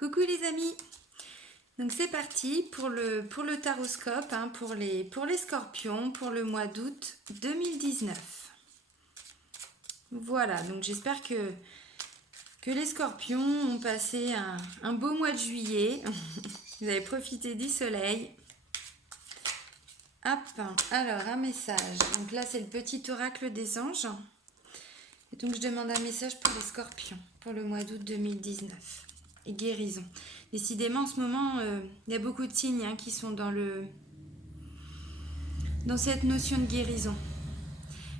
Coucou les amis. Donc c'est parti pour le taroscope, hein, pour les scorpions, pour le mois d'août 2019. Voilà, donc j'espère que les scorpions ont passé un beau mois de juillet. Vous avez profité du soleil. Hop, alors un message. Donc là c'est le petit oracle des anges. Et donc je demande un message pour les scorpions, pour le mois d'août 2019. Et guérison. Décidément, en ce moment, il y a beaucoup de signes hein, qui sont dans cette notion de guérison.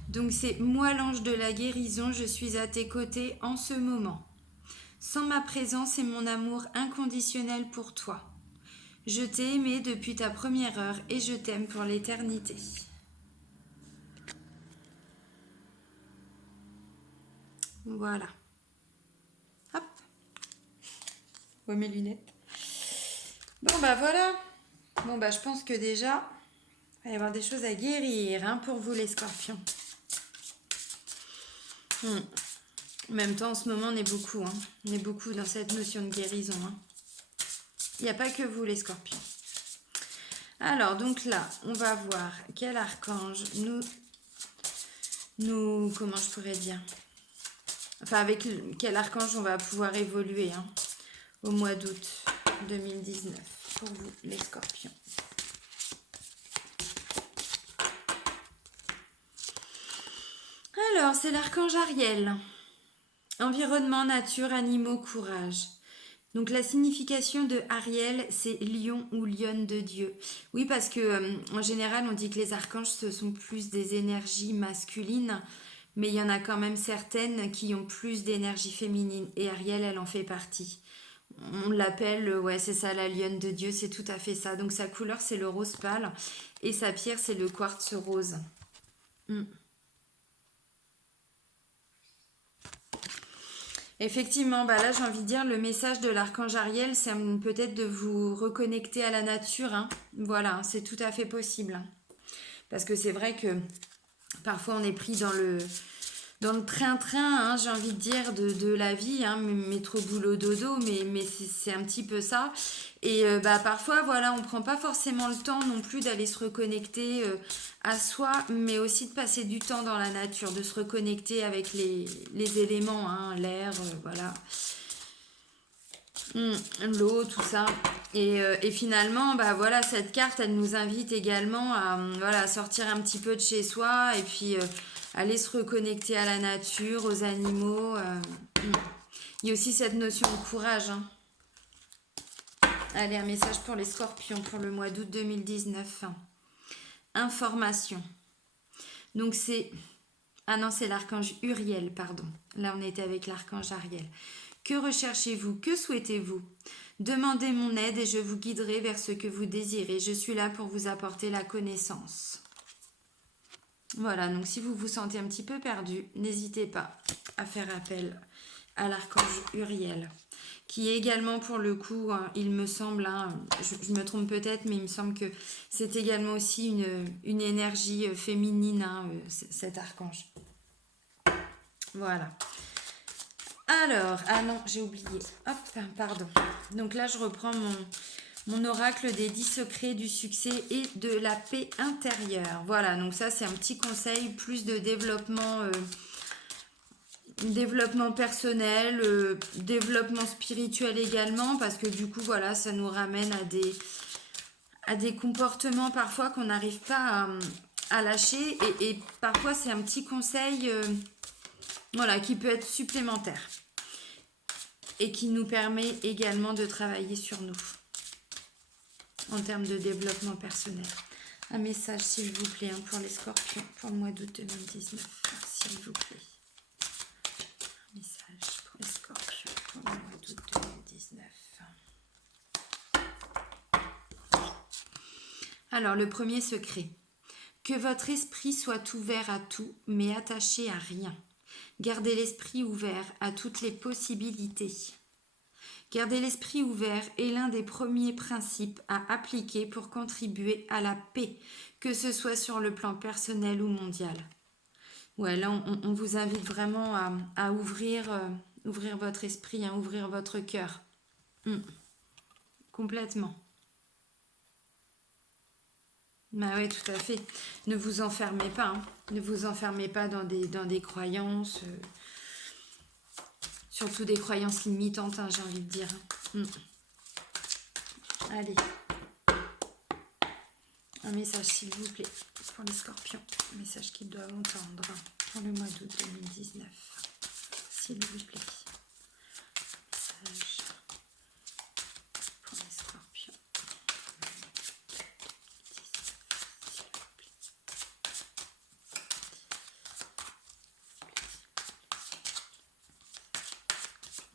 Donc c'est moi l'ange de la guérison, je suis à tes côtés en ce moment. Sans ma présence et mon amour inconditionnel pour toi. Je t'ai aimé depuis ta première heure et je t'aime pour l'éternité. Voilà. Hop. Oh, mes lunettes. Bon bah voilà. Bon bah je pense que déjà, il va y avoir des choses à guérir hein, pour vous les scorpions. En même temps, en ce moment, on est beaucoup. Hein. On est beaucoup dans cette notion de guérison. Hein. Il n'y a pas que vous les scorpions. Alors, donc là, on va voir quel archange nous comment je pourrais dire, enfin avec quel archange on va pouvoir évoluer hein, au mois d'août 2019 pour vous les scorpions. Alors, c'est l'archange Ariel. Environnement, nature, animaux, courage. Donc la signification de Ariel, c'est lion ou lionne de Dieu. Oui, parce que en général, on dit que les archanges, ce sont plus des énergies masculines, mais il y en a quand même certaines qui ont plus d'énergie féminine. Et Ariel, elle en fait partie. On l'appelle, ouais, c'est ça, la lionne de Dieu, c'est tout à fait ça. Donc sa couleur, c'est le rose pâle, et sa pierre, c'est le quartz rose. Effectivement, bah là j'ai envie de dire le message de l'archange Ariel, c'est peut-être de vous reconnecter à la nature. Hein. Voilà, c'est tout à fait possible. Hein. Parce que c'est vrai que parfois on est pris dans le train-train, hein, j'ai envie de dire, de la vie, hein, métro, boulot, dodo, mais c'est un petit peu ça. Et bah, parfois, voilà, on prend pas forcément le temps non plus d'aller se reconnecter à soi, mais aussi de passer du temps dans la nature, de se reconnecter avec les éléments, hein, l'air, voilà. L'eau, tout ça. Et finalement, bah voilà, cette carte, elle nous invite également à voilà, sortir un petit peu de chez soi et puis aller se reconnecter à la nature, aux animaux. Il y a aussi cette notion de courage. Hein. Allez, un message pour les scorpions pour le mois d'août 2019. Information. Donc c'est... Ah non, c'est l'archange Uriel, pardon. Là, on était avec l'archange Ariel. Que recherchez-vous? Que souhaitez-vous? Demandez mon aide et je vous guiderai vers ce que vous désirez. Je suis là pour vous apporter la connaissance. Voilà, donc si vous vous sentez un petit peu perdu, n'hésitez pas à faire appel à l'archange Uriel, qui est également pour le coup, il me semble, hein, je me trompe peut-être, mais il me semble que c'est également aussi une énergie féminine, hein, cet archange. Voilà. Alors, ah non, j'ai oublié. Hop, pardon. Donc là, je reprends mon oracle des 10 secrets du succès et de la paix intérieure. Voilà, donc ça, c'est un petit conseil, plus de développement personnel, développement spirituel également, parce que du coup, voilà, ça nous ramène à des comportements parfois qu'on n'arrive pas à lâcher. Et parfois, c'est un petit conseil voilà, qui peut être supplémentaire. Et qui nous permet également de travailler sur nous en termes de développement personnel. Un message s'il vous plaît hein, pour les scorpions pour le mois d'août 2019, s'il vous plaît. Un message pour les scorpions pour le mois d'août 2019. Alors le premier secret, que votre esprit soit ouvert à tout mais attaché à rien. Gardez l'esprit ouvert à toutes les possibilités. Garder l'esprit ouvert est l'un des premiers principes à appliquer pour contribuer à la paix, que ce soit sur le plan personnel ou mondial. Ouais, là, on vous invite vraiment à ouvrir votre esprit, à ouvrir votre cœur. Complètement. Bah oui, tout à fait. Ne vous enfermez pas, hein. Ne vous enfermez pas dans des croyances, surtout des croyances limitantes, hein, j'ai envie de dire. Allez. Un message, s'il vous plaît, pour les scorpions. Un message qu'ils doivent entendre pour le mois d'août 2019. S'il vous plaît. Message pour les scorpions.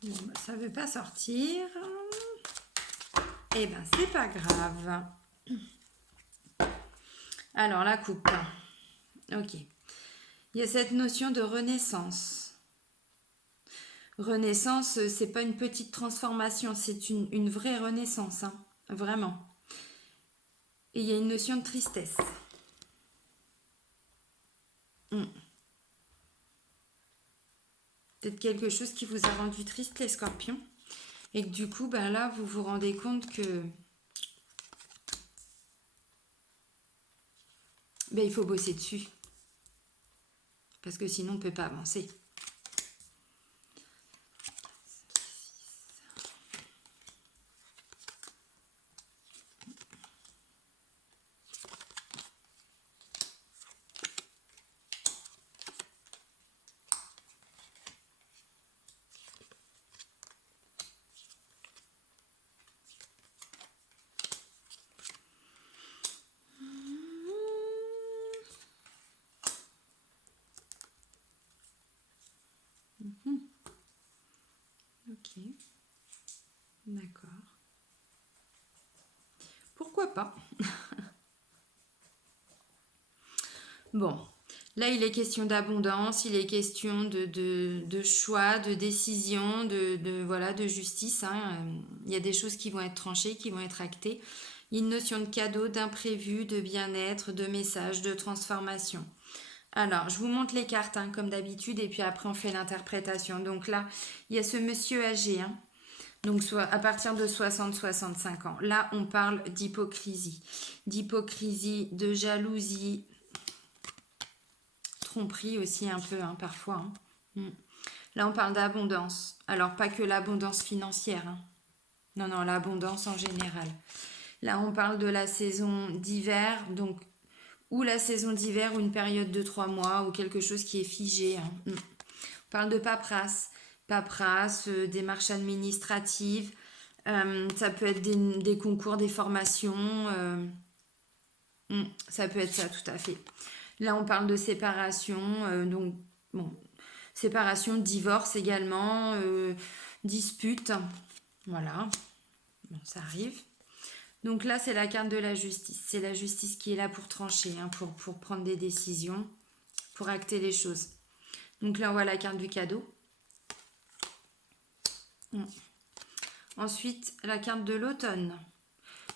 Bon, bah, ça ne veut pas sortir. Eh ben, c'est pas grave. Alors, la coupe. Ok. Il y a cette notion de renaissance. Renaissance, c'est pas une petite transformation, c'est une vraie renaissance, hein, vraiment. Et il y a une notion de tristesse. Peut-être quelque chose qui vous a rendu triste, les scorpions. Et que du coup, ben là, vous vous rendez compte que ben, il faut bosser dessus. Parce que sinon, on ne peut pas avancer. Ok. D'accord. Pourquoi pas? Bon. Là, il est question d'abondance, il est question de choix, de décision, voilà, de justice, hein. Il y a des choses qui vont être tranchées, qui vont être actées. Il y a une notion de cadeau, d'imprévu, de bien-être, de message, de transformation. Alors, je vous montre les cartes, hein, comme d'habitude, et puis après, on fait l'interprétation. Donc là, il y a ce monsieur âgé, hein, donc soit à partir de 60-65 ans. Là, on parle d'hypocrisie. D'hypocrisie, de jalousie, tromperie aussi un peu, hein, parfois. Hein. Là, on parle d'abondance. Alors, pas que l'abondance financière. Hein. Non, non, l'abondance en général. Là, on parle de la saison d'hiver, donc ou la saison d'hiver ou une période de 3 mois ou quelque chose qui est figé. Hein. On parle de paperasse, démarches administratives. Ça peut être des concours, des formations. Ça peut être ça, tout à fait. Là, on parle de séparation, donc bon, séparation, divorce également, dispute, voilà, bon, ça arrive. Donc là, c'est la carte de la justice. C'est la justice qui est là pour trancher, hein, pour prendre des décisions, pour acter les choses. Donc là, on voit la carte du cadeau. Ensuite, la carte de l'automne.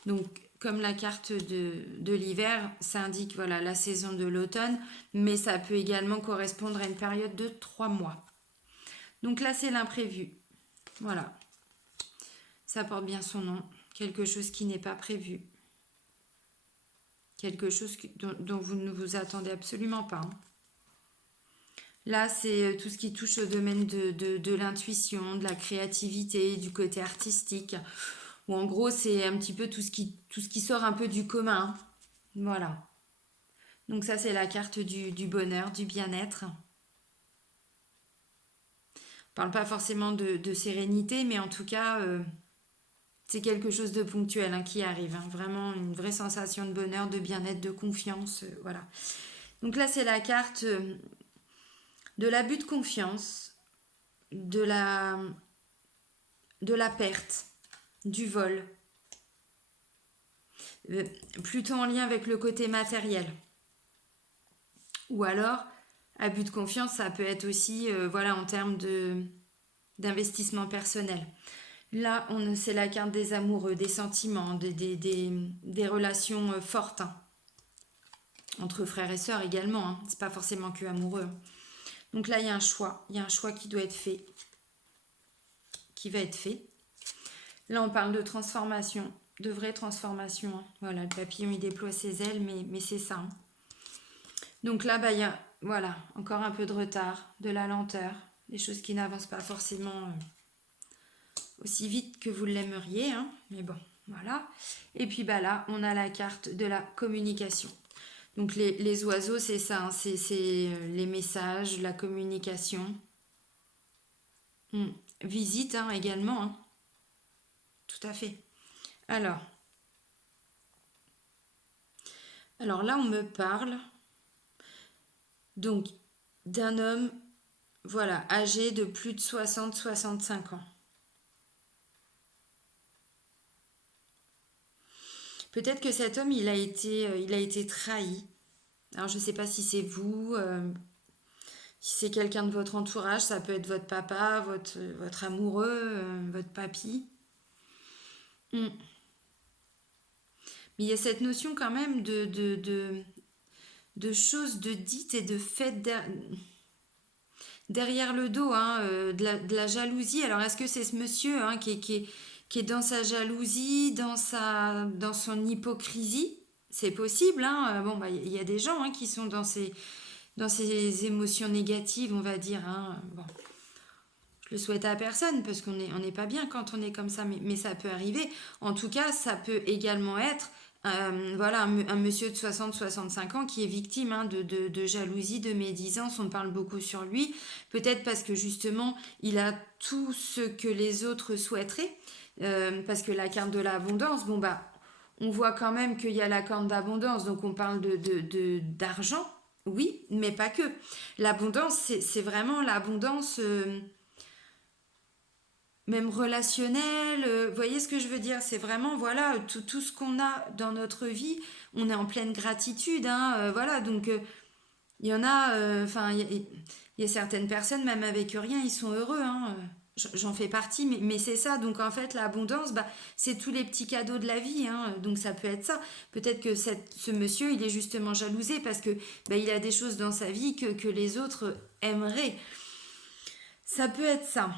Donc, comme la carte de l'hiver, ça indique voilà, la saison de l'automne, mais ça peut également correspondre à une période de 3 mois. Donc là, c'est l'imprévu. Voilà. Ça porte bien son nom. Quelque chose qui n'est pas prévu. Quelque chose dont vous ne vous attendez absolument pas. Hein. Là, c'est tout ce qui touche au domaine de l'intuition, de la créativité, du côté artistique. Ou en gros, c'est un petit peu tout ce qui sort un peu du commun. Voilà. Donc ça, c'est la carte du bonheur, du bien-être. On parle pas forcément de sérénité, mais en tout cas, c'est quelque chose de ponctuel, hein, qui arrive. Hein. Vraiment une vraie sensation de bonheur, de bien-être, de confiance. Voilà. Donc là, c'est la carte de l'abus de confiance, de la perte, du vol. Plutôt en lien avec le côté matériel. Ou alors, abus de confiance, ça peut être aussi voilà, en termes d'investissement personnel. Là, c'est la carte des amoureux, des sentiments, des relations fortes. Hein. Entre frères et sœurs également. Hein. C'est pas forcément que amoureux. Hein. Donc là, il y a un choix. Il y a un choix qui doit être fait. Qui va être fait. Là, on parle de transformation, de vraie transformation, hein. Voilà, le papillon, il déploie ses ailes, mais c'est ça, hein. Donc là, bah, il y a, voilà, encore un peu de retard, de la lenteur, des choses qui n'avancent pas forcément aussi vite que vous l'aimeriez, hein. Mais bon, voilà. Et puis bah là, on a la carte de la communication. Donc les oiseaux, c'est ça, hein, c'est les messages, la communication. Visite, hein, également, hein. Tout à fait. Alors, alors là, on me parle donc d'un homme, voilà, âgé de plus de 60-65 ans. Peut-être que cet homme, il a été trahi. Alors, je ne sais pas si c'est vous, si c'est quelqu'un de votre entourage, ça peut être votre papa, votre amoureux, votre papy. Mm. Mais il y a cette notion quand même de choses de dites et de faites derrière le dos, hein, de la jalousie. Alors, est-ce que c'est ce monsieur, hein, qui est dans sa jalousie, dans son hypocrisie? C'est possible, hein. Bon, bah, il y a des gens, hein, qui sont dans ces émotions négatives, on va dire, hein. Bon, je le souhaite à personne parce on n'est pas bien quand on est comme ça, mais ça peut arriver. En tout cas, ça peut également être voilà, un monsieur de 60-65 ans qui est victime, hein, de jalousie, de médisance. On parle beaucoup sur lui. Peut-être parce que justement, il a tout ce que les autres souhaiteraient. Parce que la carte de l'abondance, bon bah, on voit quand même qu'il y a la carte d'abondance. Donc on parle d'argent, oui, mais pas que. L'abondance, c'est vraiment l'abondance. Même relationnel, vous voyez ce que je veux dire? C'est vraiment, voilà, tout ce qu'on a dans notre vie, on est en pleine gratitude, hein, voilà, donc il y en a, enfin, il y a certaines personnes, même avec rien, ils sont heureux, hein, j'en fais partie, mais c'est ça, donc en fait, l'abondance, bah, c'est tous les petits cadeaux de la vie, hein, donc ça peut être ça. Peut-être que ce monsieur, il est justement jalousé parce que bah, il a des choses dans sa vie que les autres aimeraient. Ça peut être ça.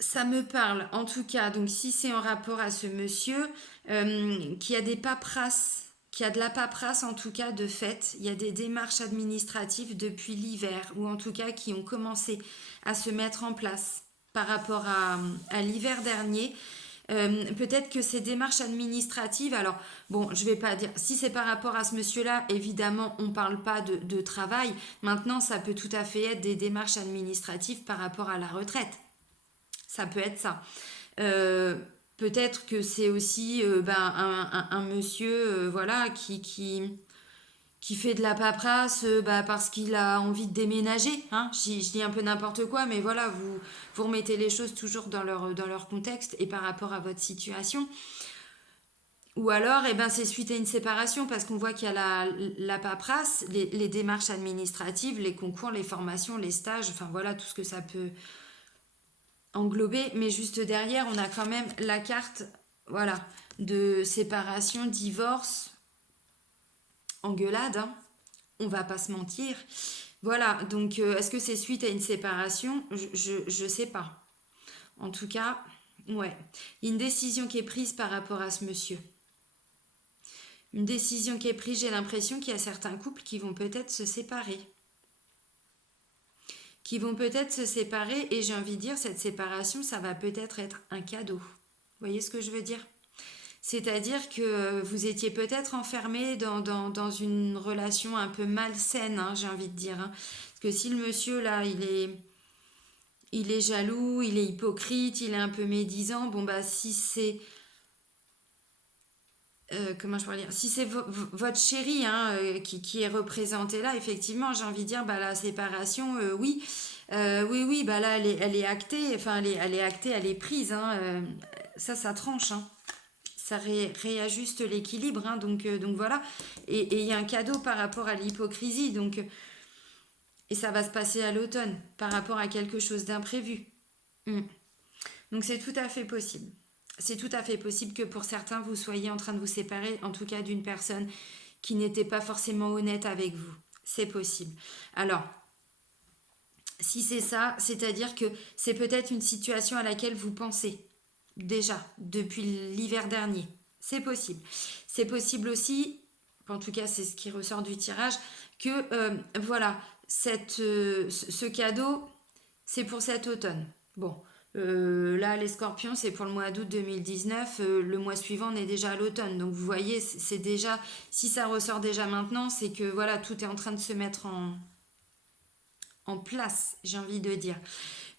Ça me parle, en tout cas, donc si c'est en rapport à ce monsieur, qui a des paperasses, qui a de la paperasse en tout cas de fait, il y a des démarches administratives depuis l'hiver, ou en tout cas qui ont commencé à se mettre en place par rapport à l'hiver dernier. Peut-être que ces démarches administratives, alors bon, je vais pas dire, si c'est par rapport à ce monsieur-là, évidemment, on parle pas de travail. Maintenant, ça peut tout à fait être des démarches administratives par rapport à la retraite. Ça peut être ça. Euh, Peut-être que c'est aussi ben, un monsieur voilà, qui fait de la paperasse bah, parce qu'il a envie de déménager. Hein. Je dis un peu n'importe quoi, mais voilà, vous remettez les choses toujours dans leur contexte et par rapport à votre situation. Ou alors, eh ben, c'est suite à une séparation, parce qu'on voit qu'il y a la paperasse, les démarches administratives, les concours, les formations, les stages, enfin voilà, tout ce que ça peut englobé, mais juste derrière, on a quand même la carte, voilà, de séparation, divorce, engueulade, hein. On va pas se mentir. Voilà, donc est-ce que c'est suite à une séparation? Je sais pas. En tout cas, ouais, il y a une décision qui est prise par rapport à ce monsieur. Une décision qui est prise, j'ai l'impression qu'il y a certains couples qui vont peut-être se séparer. Qui vont peut-être se séparer, et j'ai envie de dire, cette séparation, ça va peut-être être un cadeau. Vous voyez ce que je veux dire? C'est-à-dire que vous étiez peut-être enfermé dans une relation un peu malsaine, hein, j'ai envie de dire, hein. Parce que si le monsieur, là, il est jaloux, il est hypocrite, il est un peu médisant, bon, bah, si c'est... comment je pourrais dire? Si c'est votre chérie, hein, qui est représentée là, effectivement, j'ai envie de dire, bah, la séparation, oui. Oui, oui, bah là, elle est actée, enfin, elle est actée, elle est prise, hein, ça tranche, hein. Ça réajuste l'équilibre, hein, donc voilà. Et il y a un cadeau par rapport à l'hypocrisie, donc, et ça va se passer à l'automne, par rapport à quelque chose d'imprévu. Mm. Donc c'est tout à fait possible. C'est tout à fait possible que pour certains, vous soyez en train de vous séparer, en tout cas d'une personne qui n'était pas forcément honnête avec vous. C'est possible. Alors, si c'est ça, c'est-à-dire que c'est peut-être une situation à laquelle vous pensez. déjà, depuis l'hiver dernier. C'est possible. C'est possible aussi, en tout cas c'est ce qui ressort du tirage, que voilà, ce cadeau, c'est pour cet automne. Bon, là, les scorpions, c'est pour le mois d'août 2019. Le mois suivant, on est déjà à l'automne. Donc, vous voyez, c'est déjà, si ça ressort déjà maintenant, c'est que voilà, tout est en train de se mettre en place, j'ai envie de dire.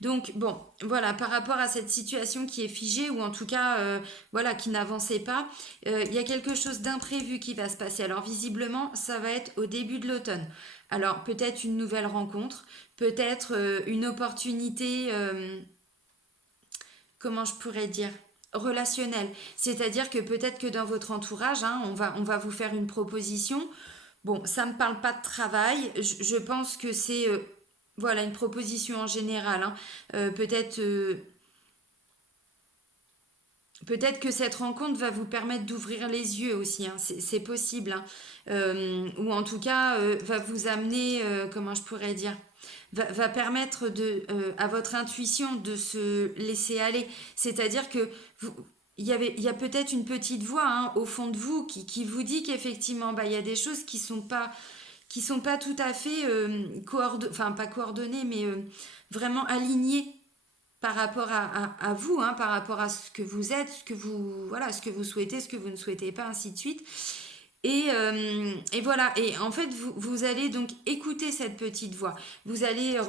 Donc, bon, voilà, par rapport à cette situation qui est figée, ou en tout cas, voilà, qui n'avançait pas, il y a quelque chose d'imprévu qui va se passer. Alors, visiblement, ça va être au début de l'automne. Alors, peut-être une nouvelle rencontre, peut-être une opportunité, comment je pourrais dire, relationnelle. C'est-à-dire que peut-être que dans votre entourage, hein, on va vous faire une proposition. Bon, ça ne me parle pas de travail. Je pense que c'est voilà, une proposition en général, hein. Peut-être peut-être que cette rencontre va vous permettre d'ouvrir les yeux aussi, hein. C'est possible, hein. Ou en tout cas, va vous amener, comment je pourrais dire, va permettre à votre intuition de se laisser aller. C'est-à-dire que vous, il y a peut-être une petite voix, hein, au fond de vous qui vous dit qu'effectivement, bah, il y a des choses qui sont pas tout à fait enfin pas coordonnées, mais vraiment alignées par rapport à vous, hein, par rapport à ce que vous êtes, ce que vous, voilà, ce que vous souhaitez, ce que vous ne souhaitez pas, ainsi de suite. Et voilà, et en fait, vous allez donc écouter cette petite voix. Vous allez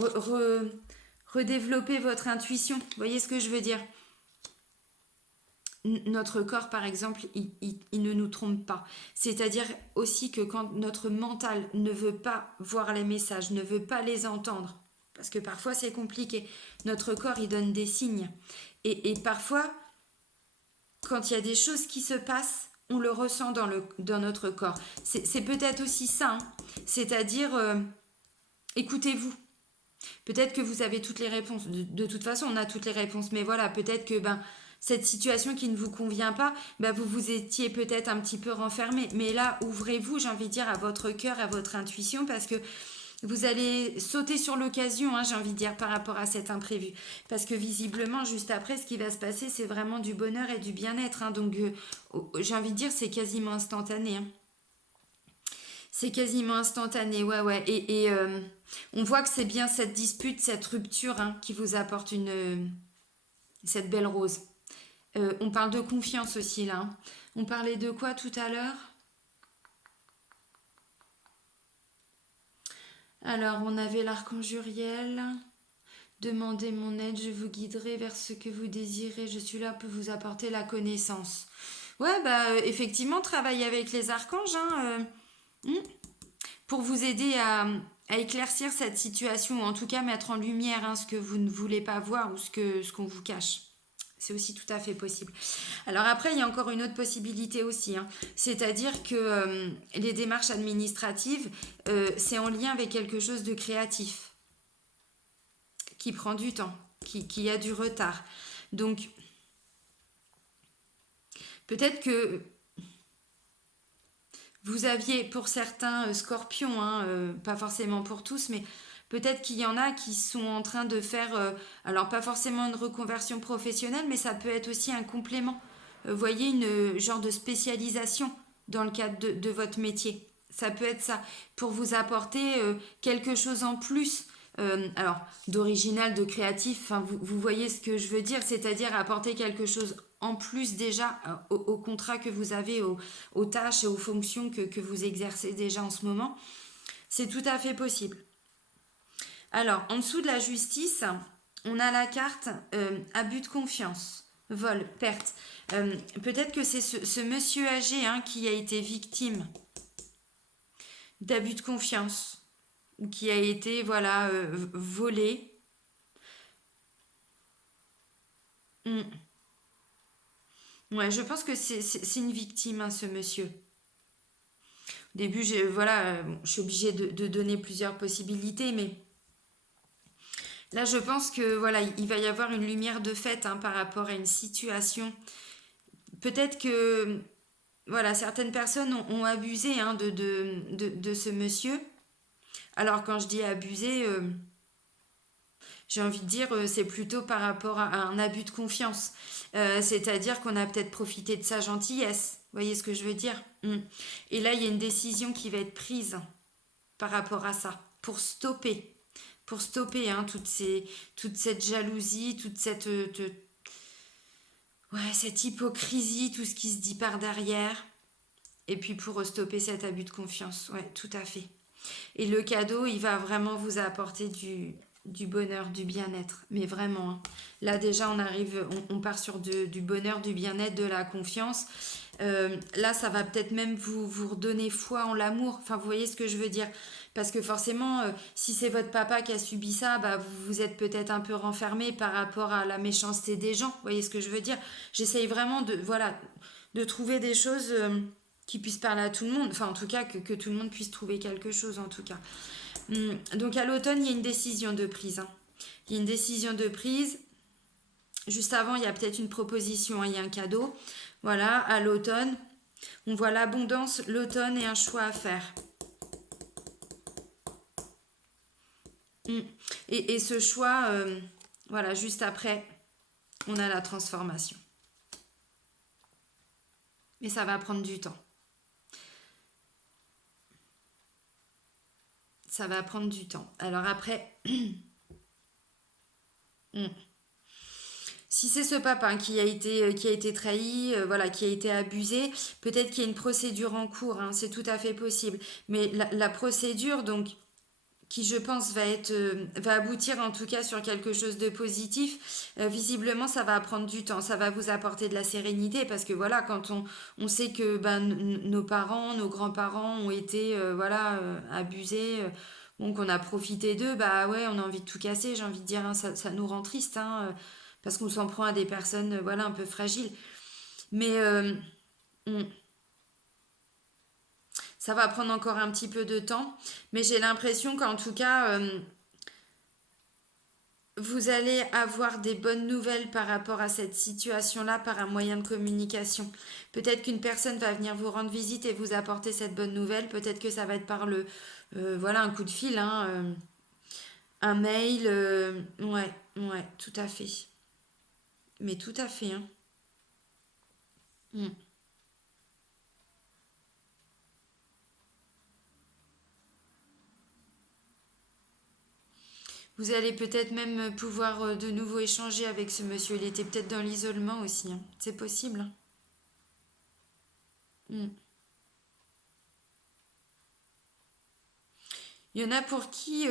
redévelopper votre intuition. Vous voyez ce que je veux dire? Notre corps, par exemple, il ne nous trompe pas. C'est-à-dire aussi que quand notre mental ne veut pas voir les messages, ne veut pas les entendre, parce que parfois c'est compliqué, notre corps, il donne des signes. Et parfois, quand il y a des choses qui se passent, on le ressent dans notre corps. C'est peut-être aussi ça, hein. C'est-à-dire, écoutez-vous. Peut-être que vous avez toutes les réponses. De toute façon, on a toutes les réponses. Mais voilà, peut-être que cette situation qui ne vous convient pas, vous vous étiez peut-être un petit peu renfermé. Mais là, ouvrez-vous, j'ai envie de dire, à votre cœur, à votre intuition, parce que vous allez sauter sur l'occasion, hein, j'ai envie de dire, par rapport à cet imprévu. Parce que visiblement, juste après, ce qui va se passer, c'est vraiment du bonheur et du bien-être, hein. Donc, j'ai envie de dire, c'est quasiment instantané, hein. C'est quasiment instantané, ouais, ouais. Et on voit que c'est bien cette dispute, cette rupture, hein, qui vous apporte cette belle rose. On parle de confiance aussi, là, hein. On parlait de quoi tout à l'heure? Alors, on avait l'archange Uriel. Demandez mon aide, je vous guiderai vers ce que vous désirez. Je suis là pour vous apporter la connaissance. Ouais, effectivement, travailler avec les archanges, hein, pour vous aider à éclaircir cette situation, ou en tout cas mettre en lumière, hein, ce que vous ne voulez pas voir, ou ce qu'on vous cache. C'est aussi tout à fait possible. Alors après, il y a encore une autre possibilité aussi, hein. C'est-à-dire que les démarches administratives, c'est en lien avec quelque chose de créatif, qui prend du temps, qui a du retard. Donc, peut-être que vous aviez pour certains scorpions, hein, pas forcément pour tous, mais peut-être qu'il y en a qui sont en train de faire, alors pas forcément une reconversion professionnelle, mais ça peut être aussi un complément. Voyez, une genre de spécialisation dans le cadre de votre métier. Ça peut être ça, pour vous apporter quelque chose en plus. Alors, d'original, de créatif, enfin, vous voyez ce que je veux dire, c'est-à-dire apporter quelque chose en plus déjà au contrat que vous avez, aux tâches et aux fonctions que vous exercez déjà en ce moment. C'est tout à fait possible. Alors, en dessous de la justice, on a la carte abus de confiance, vol, perte. Peut-être que c'est ce monsieur âgé, hein, qui a été victime d'abus de confiance, ou qui a été, voilà, volé. Hmm. Ouais, je pense que c'est une victime, hein, ce monsieur. Au début, voilà, je suis obligée de donner plusieurs possibilités, mais là, je pense que voilà, il va y avoir une lumière de fait, hein, par rapport à une situation. Peut-être que voilà, certaines personnes ont abusé, hein, de ce monsieur. Alors, quand je dis abusé, j'ai envie de dire, c'est plutôt par rapport à un abus de confiance. C'est-à-dire qu'on a peut-être profité de sa gentillesse. Vous voyez ce que je veux dire? Et là, il y a une décision qui va être prise par rapport à ça, pour stopper hein, toute cette jalousie, toute cette, ouais, cette hypocrisie, tout ce qui se dit par derrière, et puis pour stopper cet abus de confiance, ouais, tout à fait. Et le cadeau, il va vraiment vous apporter du bonheur, du bien-être, mais vraiment. Hein. Là déjà, on part sur du bonheur, du bien-être, de la confiance. Là, ça va peut-être même vous redonner foi en l'amour. Enfin, vous voyez ce que je veux dire? Parce que forcément, si c'est votre papa qui a subi ça, bah, vous êtes peut-être un peu renfermé par rapport à la méchanceté des gens. Vous voyez ce que je veux dire? J'essaye vraiment voilà, de trouver des choses qui puissent parler à tout le monde. Enfin, en tout cas, que tout le monde puisse trouver quelque chose, en tout cas. Donc, à l'automne, il y a une décision de prise. Hein. Il y a une décision de prise. Juste avant, il y a peut-être une proposition, hein, il y a un cadeau. Voilà, à l'automne, on voit l'abondance, l'automne et un choix à faire. Et ce choix, voilà, juste après, on a la transformation. Mais ça va prendre du temps. Ça va prendre du temps. Alors après, si c'est ce papa qui a été trahi, voilà, qui a été abusé, peut-être qu'il y a une procédure en cours, hein, c'est tout à fait possible. Mais la procédure, donc, qui je pense va aboutir en tout cas sur quelque chose de positif. Visiblement, ça va prendre du temps, ça va vous apporter de la sérénité parce que voilà, quand on sait que nos parents, nos grands-parents ont été voilà, abusés, bon, qu'on a profité d'eux, bah ouais, on a envie de tout casser, j'ai envie de dire, hein, ça nous rend triste, hein, parce qu'on s'en prend à des personnes voilà, un peu fragiles. Mais on- ça va prendre encore un petit peu de temps, mais j'ai l'impression qu'en tout cas, vous allez avoir des bonnes nouvelles par rapport à cette situation-là par un moyen de communication. Peut-être qu'une personne va venir vous rendre visite et vous apporter cette bonne nouvelle. Peut-être que ça va être par voilà, un coup de fil, hein, un mail. Ouais, ouais, tout à fait. Mais tout à fait, hein. Mm. Vous allez peut-être même pouvoir de nouveau échanger avec ce monsieur. Il était peut-être dans l'isolement aussi, hein. C'est possible, hein. Mm. Il y en a pour qui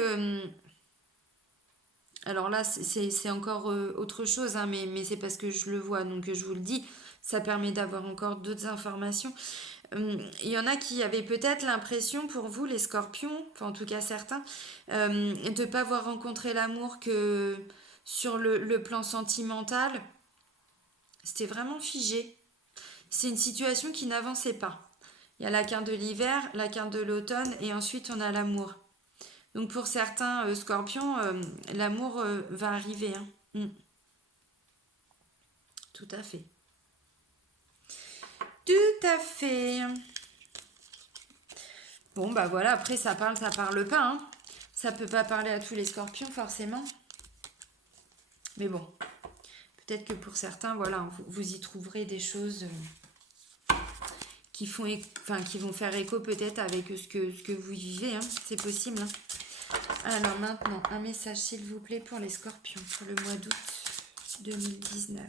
alors là, c'est encore autre chose, hein, mais c'est parce que je le vois, donc je vous le dis. Ça permet d'avoir encore d'autres informations. Il y en a qui avaient peut-être l'impression, pour vous, les scorpions, enfin en tout cas certains, de ne pas avoir rencontré l'amour que sur le plan sentimental. C'était vraiment figé. C'est une situation qui n'avançait pas. Il y a la carte de l'hiver, la carte de l'automne, et ensuite on a l'amour. Donc pour certains scorpions, l'amour va arriver. Hein. Tout à fait. Tout à fait. Bon, bah voilà, après ça parle pas. Hein. Ça peut pas parler à tous les scorpions, forcément. Mais bon, peut-être que pour certains, voilà, vous y trouverez des choses qui vont faire écho peut-être avec ce que vous vivez. Hein. C'est possible. Hein. Alors maintenant, un message s'il vous plaît pour les scorpions pour le mois d'août 2019.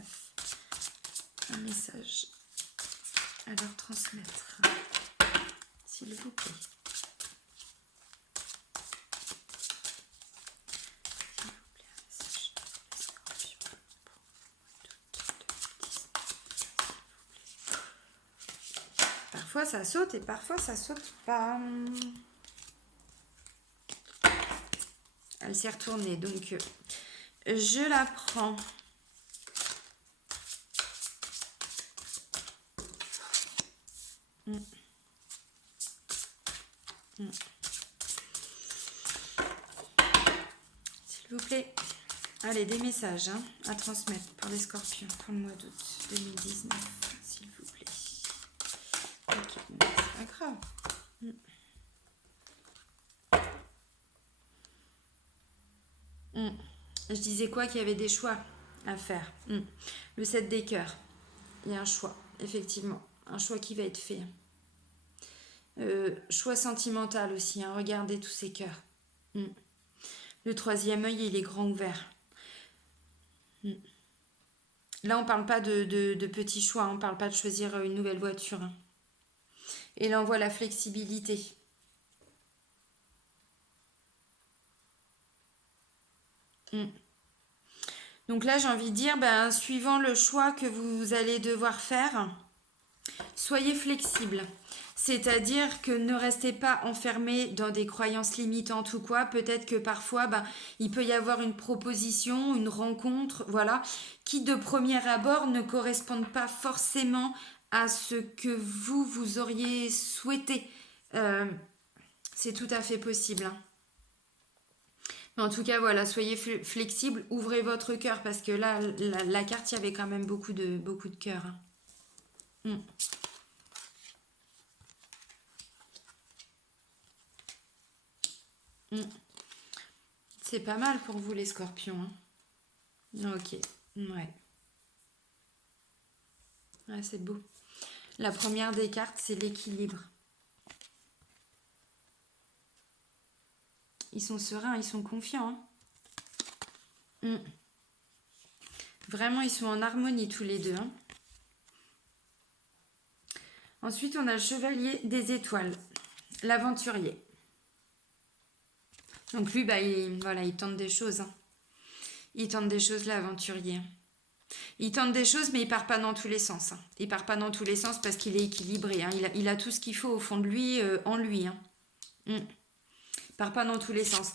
Un message à leur transmettre, s'il vous plaît. Parfois ça saute et parfois ça saute pas. Elle s'est retournée, donc je la prends. S'il vous plaît. Allez, des messages hein, à transmettre pour les scorpions pour le mois d'août 2019, s'il vous plaît. Ok, c'est pas grave. Je disais quoi? Qu'il y avait des choix à faire. Le 7 des cœurs. Il y a un choix, effectivement. Un choix qui va être fait. Choix sentimental aussi. Hein. Regardez tous ces cœurs. Le troisième œil, il est grand ouvert. Là, on ne parle pas de petits choix. On ne parle pas de choisir une nouvelle voiture. Hein. Et là, on voit la flexibilité. Donc là, j'ai envie de dire, suivant le choix que vous allez devoir faire, soyez flexible. C'est-à-dire que ne restez pas enfermé dans des croyances limitantes ou quoi. Peut-être que parfois, il peut y avoir une proposition, une rencontre, voilà, qui de premier abord ne correspondent pas forcément à ce que vous auriez souhaité. C'est tout à fait possible. Hein. Mais en tout cas, voilà, soyez flexible, ouvrez votre cœur parce que là, la carte, il y avait quand même beaucoup de cœur. Hein. C'est pas mal pour vous les scorpions. Hein. Ok, ouais. Ah, c'est beau. La première des cartes, c'est l'équilibre. Ils sont sereins, ils sont confiants. Hein. Vraiment, ils sont en harmonie tous les deux. Hein. Ensuite, on a le chevalier des étoiles, l'aventurier. Donc lui, il tente des choses. Hein. Il tente des choses, l'aventurier. Il tente des choses, mais il part pas dans tous les sens. Hein. Il part pas dans tous les sens parce qu'il est équilibré. Hein. Il a tout ce qu'il faut au fond de lui, en lui. Hein. Il part pas dans tous les sens.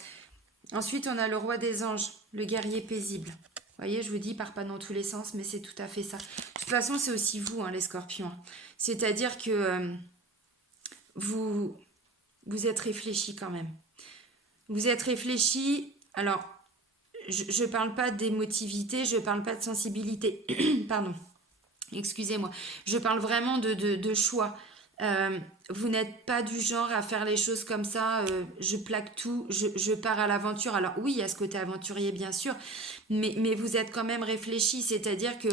Ensuite, on a le roi des anges, le guerrier paisible. Vous voyez, je vous dis, il part pas dans tous les sens, mais c'est tout à fait ça. De toute façon, c'est aussi vous, hein, les scorpions. Hein. C'est-à-dire que vous êtes réfléchis quand même. Vous êtes réfléchis. Alors, je parle pas d'émotivité, je parle pas de sensibilité. Pardon. Excusez-moi. Je parle vraiment de choix. Vous n'êtes pas du genre à faire les choses comme ça, je plaque tout, je pars à l'aventure. Alors oui, il y a ce côté aventurier bien sûr, mais vous êtes quand même réfléchi, c'est-à-dire que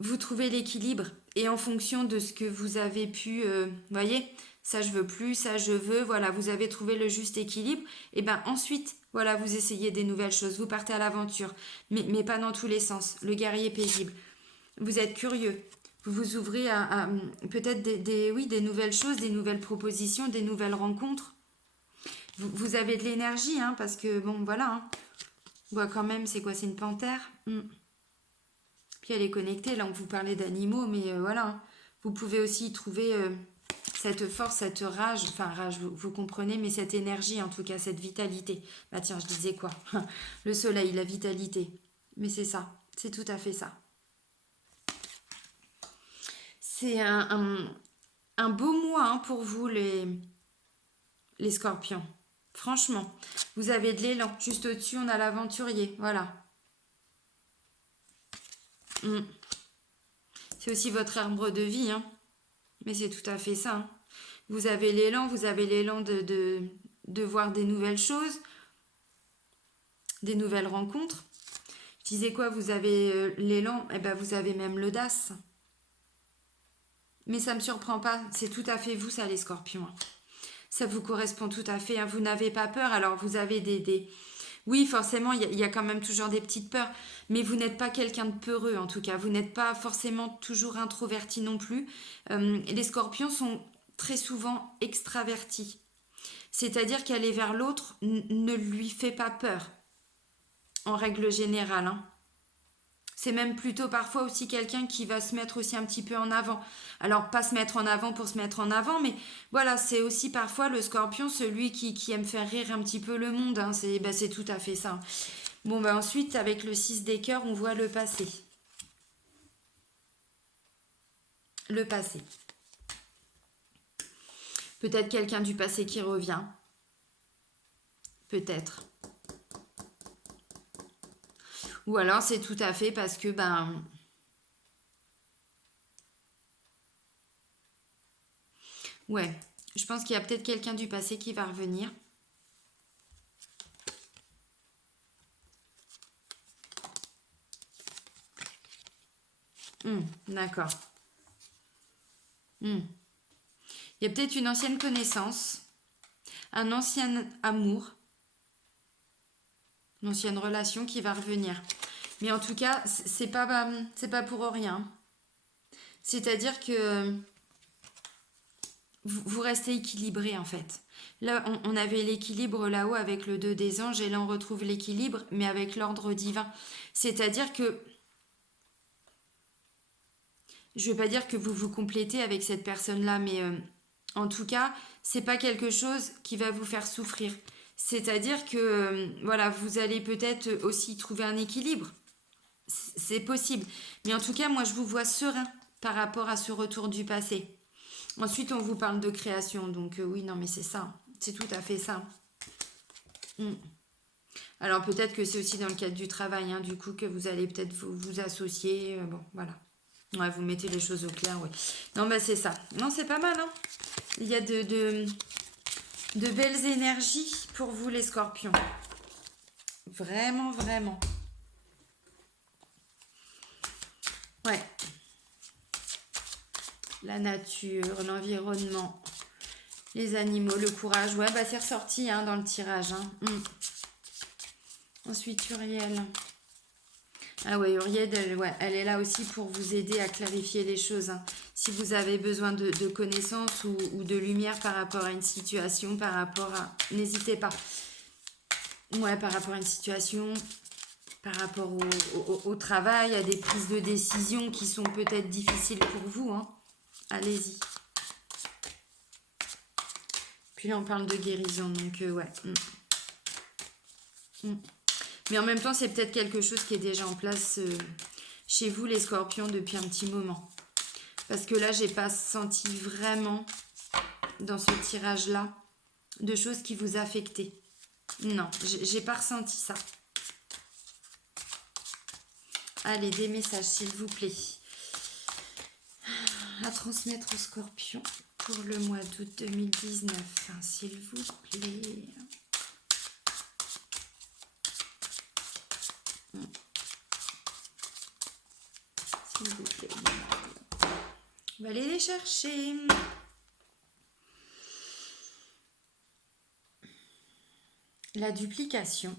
vous trouvez l'équilibre et en fonction de ce que vous avez pu, voyez, ça je veux plus, ça je veux, voilà, vous avez trouvé le juste équilibre, et ensuite, voilà, vous essayez des nouvelles choses, vous partez à l'aventure, mais pas dans tous les sens, le guerrier paisible. Vous êtes curieux, vous vous ouvrez à peut-être des nouvelles choses, des nouvelles propositions, des nouvelles rencontres. Vous avez de l'énergie, hein, parce que, bon, voilà, hein. On voit quand même, c'est quoi, c'est une panthère. Puis elle est connectée, là on vous parlait d'animaux, mais voilà, hein. Vous pouvez aussi trouver cette force, cette rage, enfin rage, vous comprenez, mais cette énergie en tout cas, cette vitalité. Bah tiens, je disais quoi? Le soleil, la vitalité. Mais c'est ça, c'est tout à fait ça. C'est un beau mois hein, pour vous, les scorpions. Franchement, vous avez de l'élan. Juste au-dessus, on a l'aventurier. Voilà. C'est aussi votre arbre de vie. Hein. Mais c'est tout à fait ça. Hein. Vous avez l'élan de voir des nouvelles choses, des nouvelles rencontres. Je disais quoi? Vous avez l'élan, et vous avez même l'audace. Mais ça ne me surprend pas, c'est tout à fait vous ça les scorpions. Ça vous correspond tout à fait, hein. Vous n'avez pas peur, alors vous avez des... Oui, forcément, il y a quand même toujours des petites peurs, mais vous n'êtes pas quelqu'un de peureux en tout cas, vous n'êtes pas forcément toujours introverti non plus. Les scorpions sont très souvent extravertis, c'est-à-dire qu'aller vers l'autre ne lui fait pas peur, en règle générale, hein. C'est même plutôt parfois aussi quelqu'un qui va se mettre aussi un petit peu en avant. Alors, pas se mettre en avant pour se mettre en avant, mais voilà, c'est aussi parfois le scorpion, celui qui aime faire rire un petit peu le monde. Hein. C'est tout à fait ça. Bon, ensuite, avec le 6 des cœurs, on voit le passé. Le passé. Peut-être quelqu'un du passé qui revient. Peut-être. Ou alors, c'est tout à fait parce que, ouais, je pense qu'il y a peut-être quelqu'un du passé qui va revenir. D'accord. Il y a peut-être une ancienne connaissance, un ancien amour, une ancienne relation qui va revenir. Mais en tout cas, c'est pas pour rien. C'est-à-dire que vous restez équilibré en fait. Là, on avait l'équilibre là-haut avec le 2 des anges et là, on retrouve l'équilibre, mais avec l'ordre divin. C'est-à-dire que, je ne veux pas dire que vous vous complétez avec cette personne-là, mais en tout cas, c'est pas quelque chose qui va vous faire souffrir. C'est-à-dire que, voilà, vous allez peut-être aussi trouver un équilibre. C'est possible. Mais en tout cas, moi, je vous vois serein par rapport à ce retour du passé. Ensuite, on vous parle de création. Donc, oui, non, mais c'est ça. C'est tout à fait ça. Alors, peut-être que c'est aussi dans le cadre du travail, hein, du coup, que vous allez peut-être vous associer. Bon, voilà. Ouais, vous mettez les choses au clair, oui. Non, bah, c'est ça. Non, c'est pas mal, hein. Il y a de belles énergies pour vous, les scorpions. Vraiment, vraiment. Ouais. La nature, l'environnement, les animaux, le courage. Ouais, bah c'est ressorti hein, dans le tirage. Hein. Ensuite, Uriel. Ah ouais, Uriel, elle est là aussi pour vous aider à clarifier les choses. Hein. Si vous avez besoin de connaissances ou de lumière par rapport à une situation, par rapport à... N'hésitez pas. Ouais, par rapport à une situation, par rapport au travail, à des prises de décision qui sont peut-être difficiles pour vous. Hein. Allez-y. Puis là, on parle de guérison, donc ouais. Mais en même temps, c'est peut-être quelque chose qui est déjà en place chez vous, les scorpions, depuis un petit moment. Parce que là, j'ai pas senti vraiment, dans ce tirage-là, de choses qui vous affectaient. Non, j'ai pas ressenti ça. Allez, des messages, s'il vous plaît. À transmettre aux scorpions pour le mois d'août 2019, hein, s'il vous plaît. S'il vous plaît. On va aller les chercher. La duplication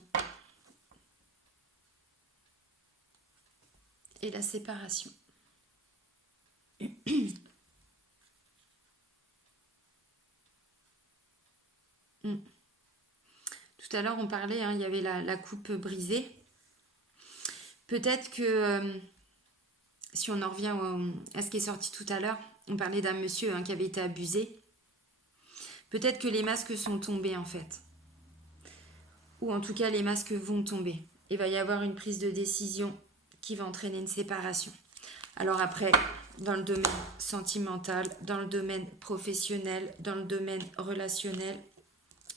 et la séparation. Tout à l'heure, on parlait, hein, il y avait la coupe brisée. Peut-être que, si on en revient à ce qui est sorti tout à l'heure, on parlait d'un monsieur hein, qui avait été abusé. Peut-être que les masques sont tombés en fait. Ou en tout cas, les masques vont tomber. Il va y avoir une prise de décision qui va entraîner une séparation. Alors après, dans le domaine sentimental, dans le domaine professionnel, dans le domaine relationnel,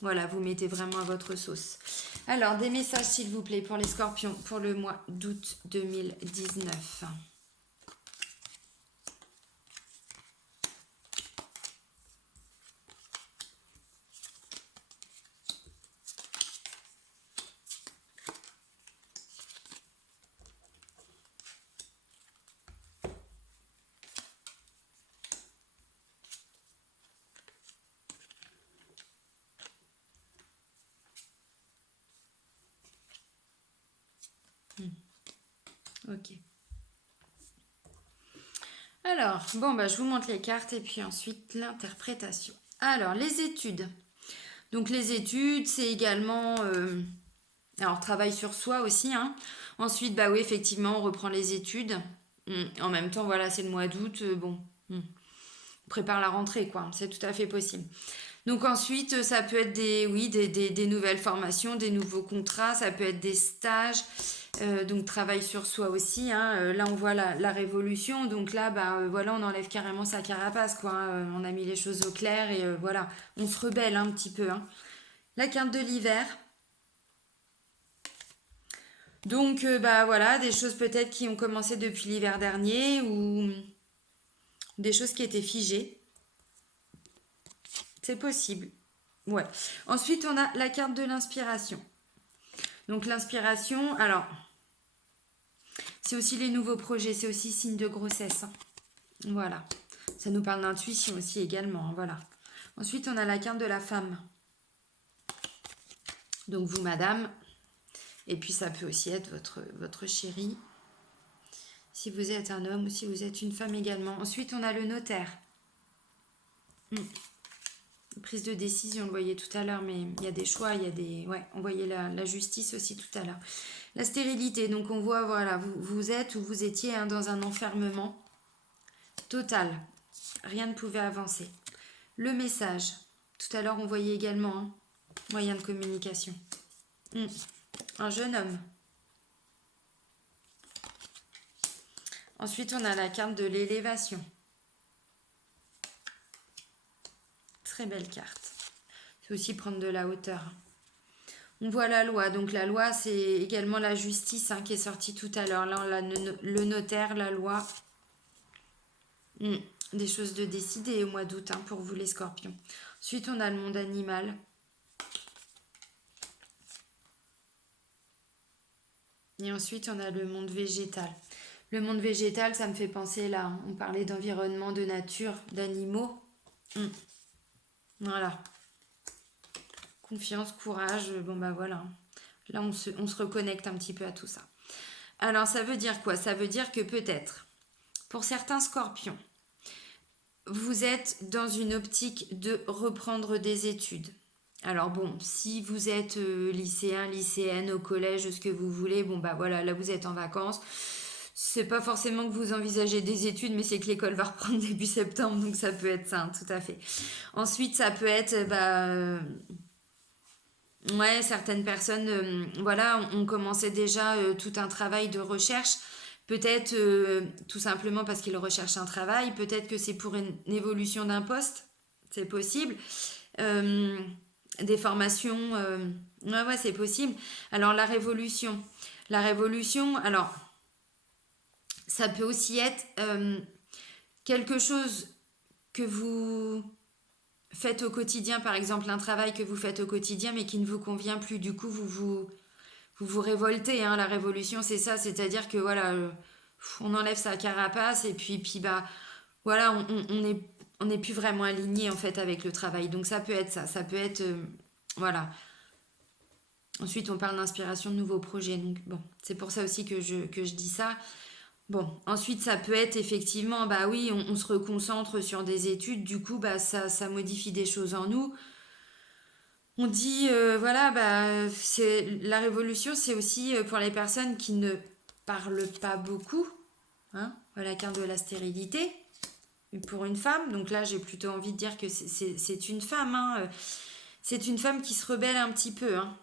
voilà, vous mettez vraiment à votre sauce. Alors, des messages s'il vous plaît pour les scorpions pour le mois d'août 2019. Ok. Alors, bon, bah, je vous montre les cartes et puis ensuite l'interprétation. Alors, les études. Donc, les études, c'est également... alors, travail sur soi aussi. Hein. Ensuite, bah oui, effectivement, on reprend les études. En même temps, voilà, c'est le mois d'août. Bon, on prépare la rentrée, quoi. C'est tout à fait possible. Donc ensuite, ça peut être des nouvelles formations, des nouveaux contrats, ça peut être des stages, donc travail sur soi aussi. Hein. Là, on voit la révolution, donc là, voilà, on enlève carrément sa carapace, quoi. Hein. On a mis les choses au clair et voilà, on se rebelle un petit peu. Hein. La carte de l'hiver. Donc, voilà, des choses peut-être qui ont commencé depuis l'hiver dernier ou des choses qui étaient figées. C'est possible. Ouais. Ensuite, on a la carte de l'inspiration. Donc, l'inspiration, alors, C'est aussi les nouveaux projets, c'est aussi signe de grossesse. Hein. Voilà. Ça nous parle d'intuition aussi également. Hein, voilà. Ensuite, on a la carte de la femme. Donc vous, madame. Et puis ça peut aussi être votre chéri. Si vous êtes un homme ou si vous êtes une femme également. Ensuite, on a le notaire. Prise de décision, on le voyait tout à l'heure, mais il y a des choix, il y a des... Ouais, on voyait la justice aussi tout à l'heure. La stérilité, donc on voit, voilà, vous êtes ou vous étiez hein, dans un enfermement total. Rien ne pouvait avancer. Le message, tout à l'heure on voyait également hein, moyen de communication. Un jeune homme. Ensuite, on a la carte de l'élévation. Très belle carte. C'est aussi prendre de la hauteur. On voit la loi. Donc la loi, c'est également la justice hein, qui est sortie tout à l'heure. Là, on a le notaire, la loi. Des choses de décider au mois d'août hein, pour vous les scorpions. Ensuite, on a le monde animal. Et ensuite, on a le monde végétal. Le monde végétal, ça me fait penser là. On parlait d'environnement, de nature, d'animaux. Voilà. Confiance, courage. Bon, bah voilà. Là, on se reconnecte un petit peu à tout ça. Alors, ça veut dire quoi? Ça veut dire que peut-être, pour certains scorpions, vous êtes dans une optique de reprendre des études. Alors bon, si vous êtes lycéen, lycéenne, au collège, ce que vous voulez, bon bah voilà, là vous êtes en vacances. C'est pas forcément que vous envisagez des études, mais c'est que l'école va reprendre début septembre, donc ça peut être ça, hein, tout à fait. Ensuite, ça peut être, ouais, certaines personnes, voilà, ont commencé déjà tout un travail de recherche. Peut-être tout simplement parce qu'ils recherchent un travail, peut-être que c'est pour une évolution d'un poste, c'est possible. Des formations, ouais, c'est possible. Alors la révolution, alors ça peut aussi être quelque chose que vous faites au quotidien, par exemple un travail que vous faites au quotidien mais qui ne vous convient plus. Du coup, vous révoltez. Hein. La révolution, c'est ça, c'est-à-dire que voilà, on enlève sa carapace et puis bah voilà, on n'est plus vraiment aligné en fait avec le travail. Donc ça peut être ça, ça peut être voilà. Ensuite, on parle d'inspiration de nouveaux projets. Donc bon, c'est pour ça aussi que je dis ça. Bon, ensuite, ça peut être effectivement, bah oui, on se reconcentre sur des études, du coup, bah ça modifie des choses en nous. On dit, voilà, bah, la révolution, c'est aussi pour les personnes qui ne parlent pas beaucoup. Hein, la carte de la stérilité, pour une femme. Donc là, j'ai plutôt envie de dire que c'est une femme. Hein, c'est une femme qui se rebelle un petit peu. Hein,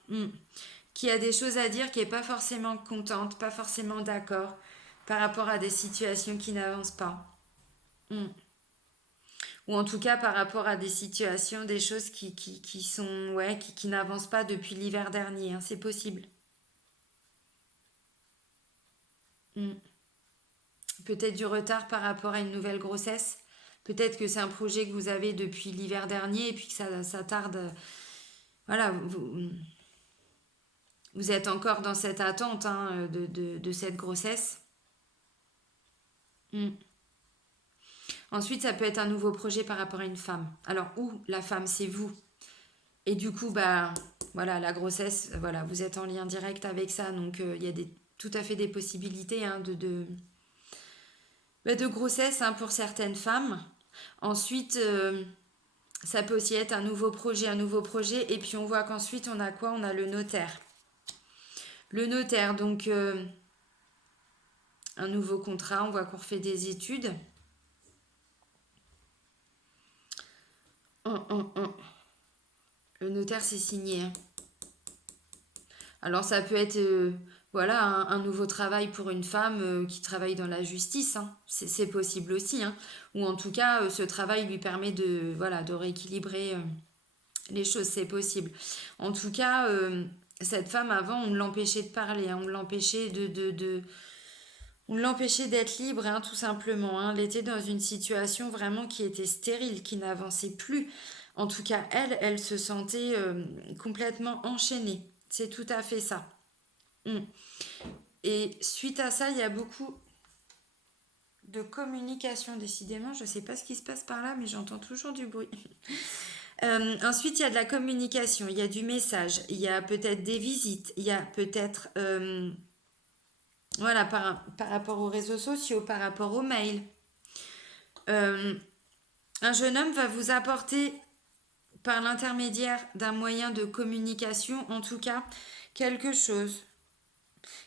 qui a des choses à dire, qui n'est pas forcément contente, pas forcément d'accord par rapport à des situations qui n'avancent pas. Ou en tout cas par rapport à des situations, des choses qui sont, ouais, qui n'avancent pas depuis l'hiver dernier. Hein, c'est possible. Peut-être du retard par rapport à une nouvelle grossesse. Peut-être que c'est un projet que vous avez depuis l'hiver dernier et puis que ça tarde. Voilà, vous êtes encore dans cette attente hein, de cette grossesse. Ensuite, ça peut être un nouveau projet par rapport à une femme. Alors, où la femme, c'est vous. Et du coup, bah, voilà, la grossesse, voilà, vous êtes en lien direct avec ça. Donc, il y a tout à fait des possibilités hein, de grossesse hein, pour certaines femmes. Ensuite, ça peut aussi être un nouveau projet. Et puis, on voit qu'ensuite, on a quoi? On a le notaire. Le notaire, donc, un nouveau contrat. On voit qu'on refait des études. Le notaire, c'est signé. Hein. Alors, ça peut être voilà, un nouveau travail pour une femme qui travaille dans la justice. Hein. C'est possible aussi. Hein. Ou en tout cas, ce travail lui permet de rééquilibrer les choses. C'est possible. En tout cas, cette femme, avant, on l'empêchait de parler. Hein. On l'empêchait on l'empêchait d'être libre, hein, tout simplement. Hein. Elle était dans une situation vraiment qui était stérile, qui n'avançait plus. En tout cas, elle se sentait complètement enchaînée. C'est tout à fait ça. Et suite à ça, il y a beaucoup de communication, décidément. Je ne sais pas ce qui se passe par là, mais j'entends toujours du bruit. Ensuite, il y a de la communication, il y a du message, il y a peut-être des visites, il y a peut-être, voilà, par rapport aux réseaux sociaux, par rapport aux mails. Un jeune homme va vous apporter, par l'intermédiaire d'un moyen de communication, en tout cas, quelque chose.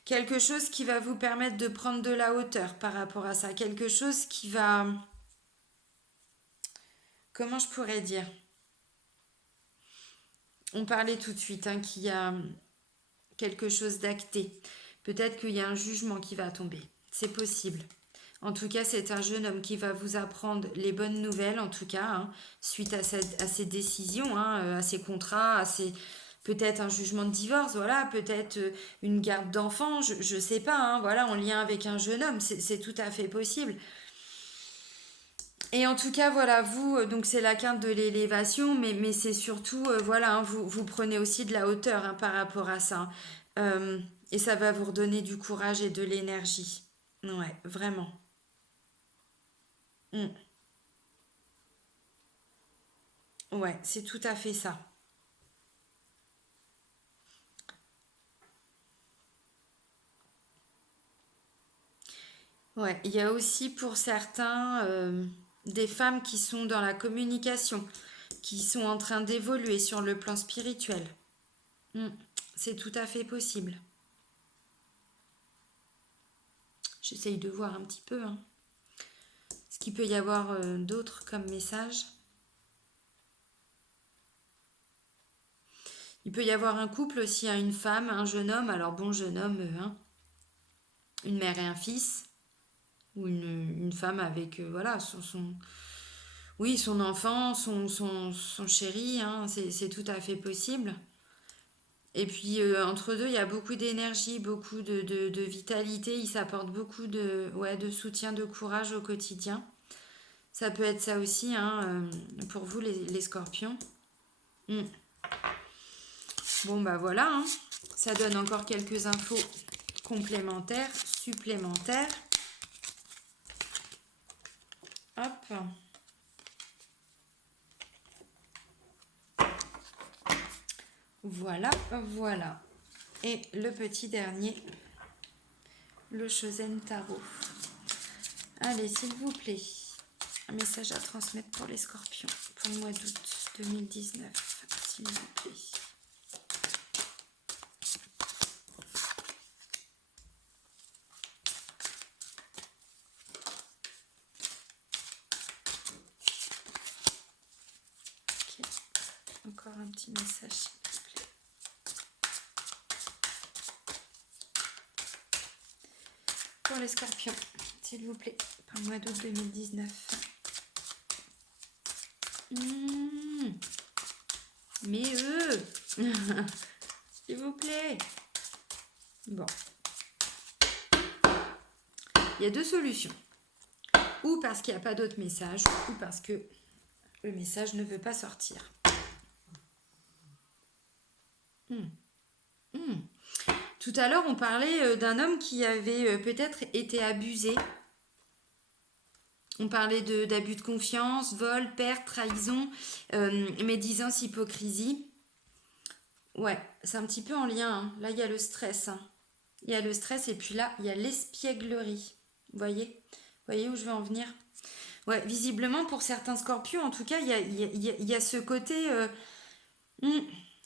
Quelque chose qui va vous permettre de prendre de la hauteur par rapport à ça. Quelque chose qui va... Comment je pourrais dire? On parlait tout de suite qu'il y a quelque chose d'acté. Peut-être qu'il y a un jugement qui va tomber. C'est possible. En tout cas, c'est un jeune homme qui va vous apprendre les bonnes nouvelles, en tout cas, suite à ses décisions, à ses contrats, peut-être un jugement de divorce, voilà, peut-être une garde d'enfants, je ne sais pas, voilà, en lien avec un jeune homme, c'est tout à fait possible. Et en tout cas, voilà, vous, donc c'est la carte de l'élévation, mais c'est surtout, voilà, vous prenez aussi de la hauteur par rapport à ça. Et ça va vous redonner du courage et de l'énergie. Ouais, vraiment. Mm. Ouais, c'est tout à fait ça. Ouais, il y a aussi pour certains des femmes qui sont dans la communication, qui sont en train d'évoluer sur le plan spirituel. Mm. C'est tout à fait possible. J'essaye de voir un petit peu. Ce qu'il peut y avoir d'autres comme message. Il peut y avoir un couple aussi, une femme, un jeune homme. Alors bon, jeune homme, une mère et un fils. Ou une femme avec, voilà, oui, son enfant, son chéri. C'est tout à fait possible. Et puis, entre deux, il y a beaucoup d'énergie, beaucoup de vitalité. Ils s'apportent beaucoup de soutien, de courage au quotidien. Ça peut être ça aussi, pour vous, les scorpions. Mm. Bon, bah voilà, ça donne encore quelques infos complémentaires, supplémentaires. Hop. Voilà, voilà. Et le petit dernier, le Chosen Tarot. Allez, s'il vous plaît, un message à transmettre pour les scorpions pour le mois d'août 2019, s'il vous plaît. Ok, encore un petit message, s'il vous plaît. Pour les scorpions, s'il vous plaît, pour le mois d'août 2019. Mais eux s'il vous plaît. Bon. Il y a deux solutions. Ou parce qu'il n'y a pas d'autre message, ou parce que le message ne veut pas sortir. Tout à l'heure, on parlait d'un homme qui avait peut-être été abusé. On parlait d'abus de confiance, vol, perte, trahison, médisance, hypocrisie. Ouais, c'est un petit peu en lien. Là, il y a le stress. Il y a le stress et puis là, il y a l'espièglerie. Vous voyez où je veux en venir? Ouais, visiblement, pour certains scorpions, en tout cas, il y a ce côté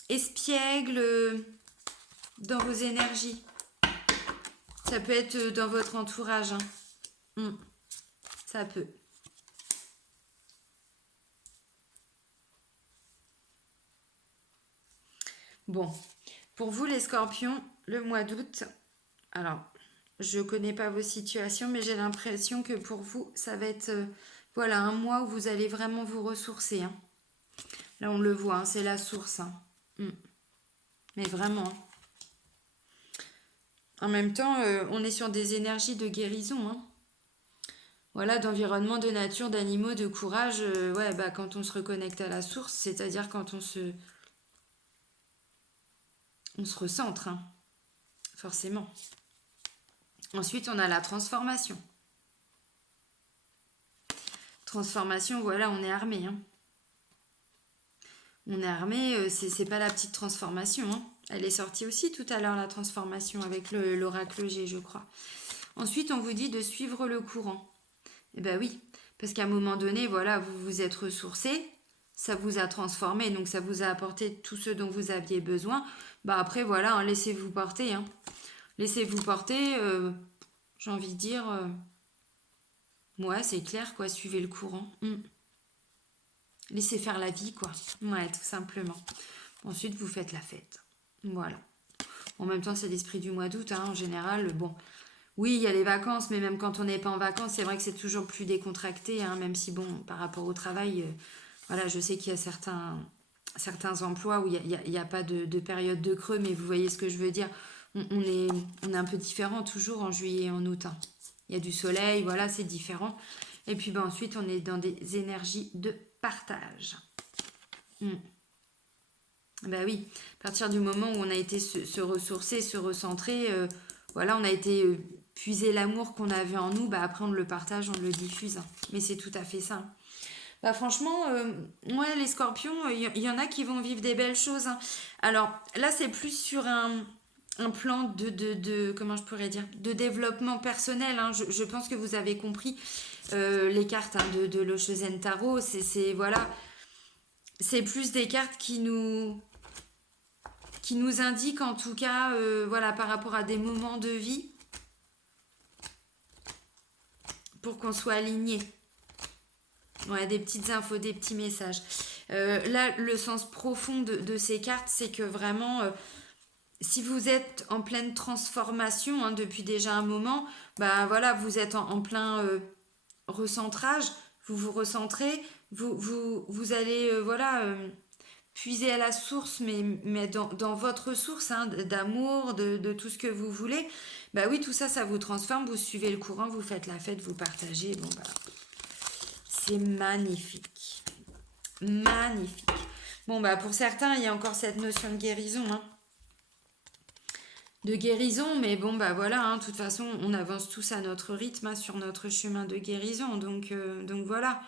espiègle dans vos énergies. Ça peut être dans votre entourage. Ça peut. Bon, pour vous les scorpions, le mois d'août, alors, je connais pas vos situations, mais j'ai l'impression que pour vous, ça va être voilà, un mois où vous allez vraiment vous ressourcer. Là, on le voit, c'est la source. Mais vraiment. En même temps, on est sur des énergies de guérison. Voilà, d'environnement, de nature, d'animaux, de courage. Ouais, bah, quand on se reconnecte à la source, c'est-à-dire quand on se recentre, forcément. Ensuite, on a la transformation. Transformation, voilà, on est armé. Hein. On est armé, c'est pas la petite transformation. Hein. Elle est sortie aussi tout à l'heure, la transformation, avec l'oracle G, je crois. Ensuite, on vous dit de suivre le courant. Eh bien oui, parce qu'à un moment donné, voilà, vous vous êtes ressourcé, ça vous a transformé, donc ça vous a apporté tout ce dont vous aviez besoin. Bah après, voilà, hein, laissez-vous porter. Hein. Laissez-vous porter, j'ai envie de dire, ouais, c'est clair, quoi, suivez le courant. Laissez faire la vie, quoi. Ouais, tout simplement. Ensuite, vous faites la fête. Voilà. En même temps, c'est l'esprit du mois d'août, hein, en général. Bon, oui, il y a les vacances, mais même quand on n'est pas en vacances, c'est vrai que c'est toujours plus décontracté, hein, même si, bon, par rapport au travail, voilà, je sais qu'il y a certains emplois où il y a pas de période de creux, mais vous voyez ce que je veux dire. On est un peu différent toujours en juillet et en août. Hein. Il y a du soleil, voilà, c'est différent. Et puis ben, ensuite, on est dans des énergies de partage. Ben oui, à partir du moment où on a été se ressourcer, se recentrer, voilà, on a été puiser l'amour qu'on avait en nous, bah après on le partage, on le diffuse. Hein. Mais c'est tout à fait ça. Bah franchement, ouais, les scorpions, il y en a qui vont vivre des belles choses. Hein. Alors là, c'est plus sur un plan comment je pourrais dire, de développement personnel. Hein. Je pense que vous avez compris les cartes hein, de l'Oshozen Tarot. Voilà, c'est plus des cartes qui nous indiquent en tout cas, voilà, par rapport à des moments de vie, pour qu'on soit aligné. Ouais, des petites infos, des petits messages. Là, le sens profond de ces cartes, c'est que vraiment, si vous êtes en pleine transformation hein, depuis déjà un moment, bah voilà, vous êtes en plein recentrage, vous vous recentrez, vous allez voilà, puiser à la source, mais dans votre source hein, d'amour, de tout ce que vous voulez. Bah oui, tout ça, ça vous transforme, vous suivez le courant, vous faites la fête, vous partagez. Bon, bah, c'est magnifique. Magnifique. Bon, bah pour certains, il y a encore cette notion de guérison. Hein. De guérison, mais bon, bah voilà, hein, de toute façon, on avance tous à notre rythme hein, sur notre chemin de guérison. Donc voilà.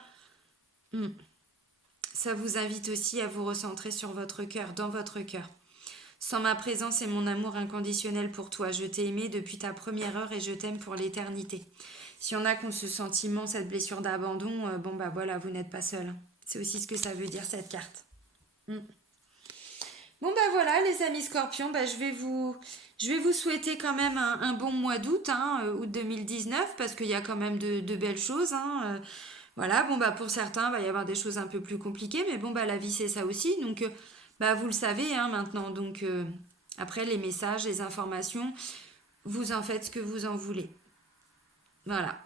Ça vous invite aussi à vous recentrer sur votre cœur, dans votre cœur. Sans ma présence et mon amour inconditionnel pour toi, je t'ai aimé depuis ta première heure et je t'aime pour l'éternité. Si on a qu'on ce sentiment, cette blessure d'abandon, bon bah voilà, vous n'êtes pas seul. C'est aussi ce que ça veut dire cette carte. Bon bah voilà les amis scorpions, bah, je vais vous souhaiter quand même un bon mois d'août, hein, août 2019, parce qu'il y a quand même de belles choses. Hein, voilà, bon bah pour certains, il va y avoir des choses un peu plus compliquées, mais bon bah la vie c'est ça aussi, donc bah vous le savez hein, maintenant. Donc après les messages, les informations, vous en faites ce que vous en voulez. Voilà.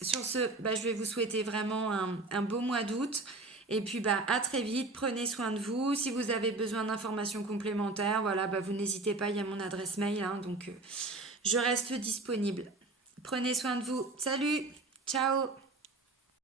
Sur ce, bah, je vais vous souhaiter vraiment un beau mois d'août. Et puis bah, à très vite, prenez soin de vous. Si vous avez besoin d'informations complémentaires, voilà, bah, vous n'hésitez pas, il y a mon adresse mail, hein, donc je reste disponible. Prenez soin de vous. Salut, ciao.